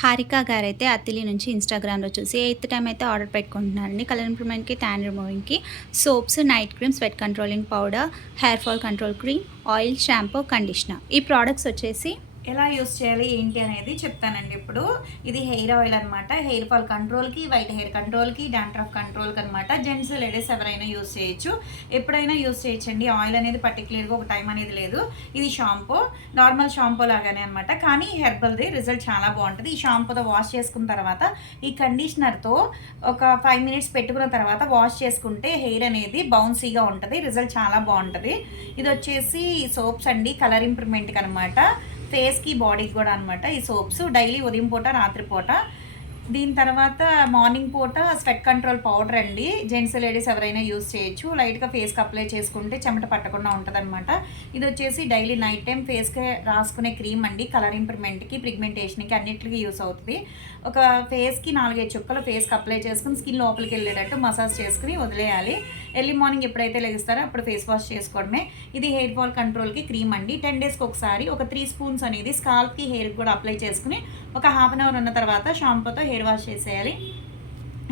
హారిక గారైతే అత్తిలి నుంచి ఇన్‌స్టాగ్రామ్‌లో చూసి ఎయిత్ టైమ్ అయితే ఆర్డర్ పెట్టుకుంటున్నారండి. కలర్ ఇంప్రూవ్‌మెంట్‌కి, టాన్ రిమూవింగ్‌కి soaps, night cream, sweat controlling powder, hair fall control cream, oil, shampoo, conditioner. ఈ ప్రొడక్ట్స్ వచ్చేసి ఎలా యూస్ చేయాలి ఏంటి అనేది చెప్తానండి. ఇప్పుడు ఇది హెయిర్ ఆయిల్ అనమాట. హెయిర్ ఫాల్ కంట్రోల్కి, వైట్ హెయిర్ కంట్రోల్కి, డాండ్రఫ్ కంట్రోల్కి అనమాట. జెంట్స్ లేడీస్ ఎవరైనా యూస్ చేయొచ్చు, ఎప్పుడైనా యూస్ చేయొచ్చండి. ఆయిల్ అనేది పర్టికులర్గా ఒక టైం అనేది లేదు. ఇది షాంపూ, నార్మల్ షాంపూ లాగానే అనమాట, కానీ హెర్బల్ది. రిజల్ట్ చాలా బాగుంటుంది. ఈ షాంపూతో వాష్ చేసుకున్న తర్వాత ఈ కండిషనర్తో ఒక 5 మినిట్స్ పెట్టుకున్న తర్వాత వాష్ చేసుకుంటే హెయిర్ అనేది బౌన్సీగా ఉంటుంది. రిజల్ట్ చాలా బాగుంటుంది. ఇది వచ్చేసి సోప్స్ అండి, కలర్ ఇంప్రూవ్మెంట్కి అనమాట. ఫేస్కి, బాడీకి కూడా అనమాట. ఈ సోప్స్ డైలీ ఉదయం పూట, రాత్రి పూట. దీని తర్వాత మార్నింగ్ పూట స్వెట్ కంట్రోల్ పౌడర్ అండి. జెంట్స్ లేడీస్ ఎవరైనా యూస్ చేయొచ్చు. లైట్గా ఫేస్కి అప్లై చేసుకుంటే చెమట పట్టకుండా ఉంటుందన్నమాట. ఇది వచ్చేసి డైలీ నైట్ టైం ఫేస్కి రాసుకునే క్రీమ్ అండి. కలర్ ఇంప్రూవ్మెంట్కి, పిగ్మెంటేషన్కి అన్నిటికీ యూస్ అవుతుంది. ఒక ఫేస్కి 4-5 చుక్కలు ఫేస్కి అప్లై చేసుకుని స్కిన్ లోపలికి వెళ్ళేటట్టు మసాజ్ చేసుకుని వదిలేయాలి. ఎర్లీ మార్నింగ్ ఎప్పుడైతే లెగిస్తారో అప్పుడు ఫేస్ వాష్ చేసుకోవడమే. ఇది హెయిర్ ఫాల్ కంట్రోల్కి క్రీమ్ అండి. 10 డేస్కి ఒకసారి ఒక 3 స్పూన్స్ అనేది స్కాల్ప్కి, హెయిర్కి కూడా అప్లై చేసుకుని ఒక హాఫ్ అన్ అవర్ ఉన్న తర్వాత షాంపూతో హెయిర్ వాష్ చేసేయాలి.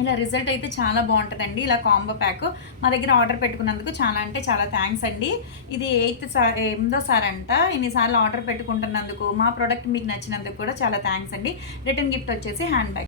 ఇలా రిజల్ట్ అయితే చాలా బాగుంటుందండి. ఇలా కాంబో ప్యాక్ మా దగ్గర ఆర్డర్ పెట్టుకున్నందుకు చాలా అంటే చాలా థ్యాంక్స్ అండి. ఇది 8థ్ అంట. ఇన్నిసార్లు ఆర్డర్ పెట్టుకుంటున్నందుకు, మా ప్రోడక్ట్ మీకు నచ్చినందుకు కూడా చాలా థ్యాంక్స్ అండి. రిటర్న్ గిఫ్ట్ వచ్చేసి హ్యాండ్ బ్యాగ్.